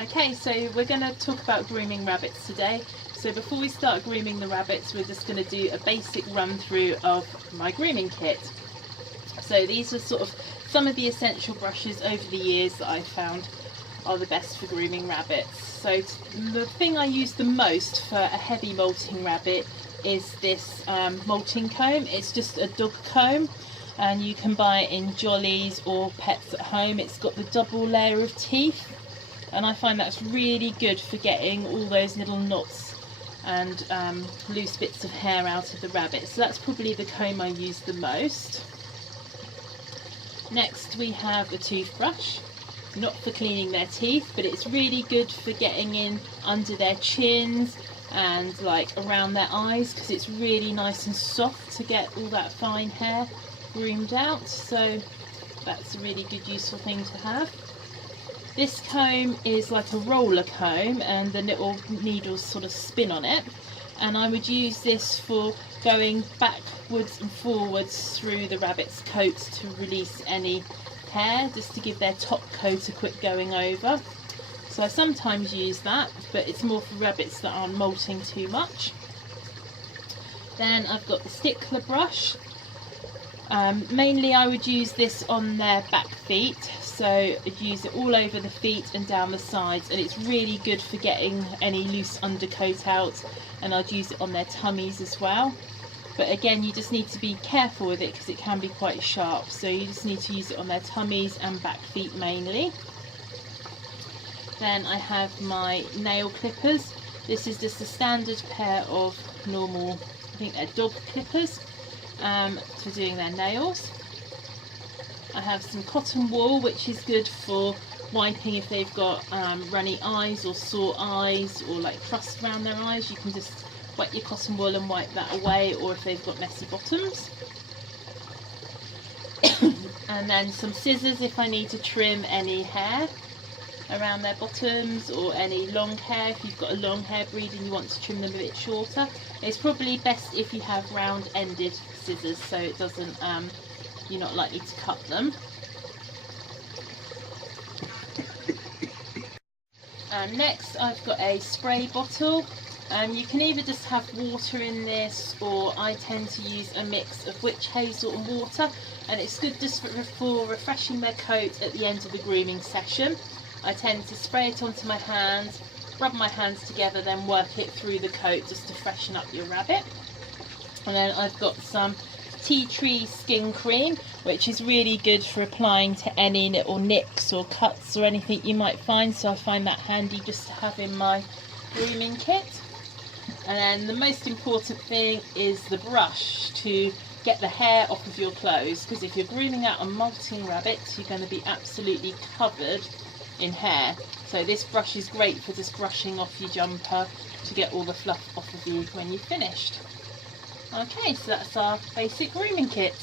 Okay, so we're going to talk about grooming rabbits today. So before we start grooming the rabbits, we're just going to do a basic run through of my grooming kit. So these are sort of some of the essential brushes over the years that I've found are the best for grooming rabbits. So the thing I use the most for a heavy molting rabbit is this molting comb. It's just a dog comb, and you can buy it in Jollies or Pets at Home. It's got the double layer of teeth, and I find that's really good for getting all those little knots and loose bits of hair out of the rabbit. So that's probably the comb I use the most. Next we have a toothbrush, not for cleaning their teeth, but it's really good for getting in under their chins and like around their eyes, because it's really nice and soft to get all that fine hair groomed out. So that's a really good useful thing to have. This comb is like a roller comb, and the little needles sort of spin on it, and I would use this for going backwards and forwards through the rabbit's coat to release any hair, just to give their top coat a quick going over. So I sometimes use that, but it's more for rabbits that aren't molting too much. Then I've got the stickler brush. Mainly I would use this on their back feet, so I'd use it all over the feet and down the sides, and it's really good for getting any loose undercoat out, and I'd use it on their tummies as well. But again, you just need to be careful with it because it can be quite sharp, so you just need to use it on their tummies and back feet mainly. Then I have my nail clippers. This is just a standard pair of normal, I think they're dog clippers, for doing their nails. I have some cotton wool, which is good for wiping if they've got runny eyes or sore eyes or like crust around their eyes. You can just wet your cotton wool and wipe that away, or if they've got messy bottoms. And then some scissors if I need to trim any hair around their bottoms, or any long hair. If you've got a long hair breed and you want to trim them a bit shorter, it's probably best if you have round-ended scissors, so it doesn't you're not likely to cut them. And next I've got a spray bottle. You can either just have water in this, or I tend to use a mix of witch hazel and water, and it's good just for refreshing their coat at the end of the grooming session. I tend to spray it onto my hands, rub my hands together, then work it through the coat just to freshen up your rabbit. And then I've got some tea tree skin cream, which is really good for applying to any little nicks or cuts or anything you might find, so I find that handy just to have in my grooming kit. And then the most important thing is the brush to get the hair off of your clothes, because if you're grooming out a molting rabbit, you're going to be absolutely covered in hair. So this brush is great for just brushing off your jumper to get all the fluff off of you when you've finished. Okay, so that's our basic grooming kit.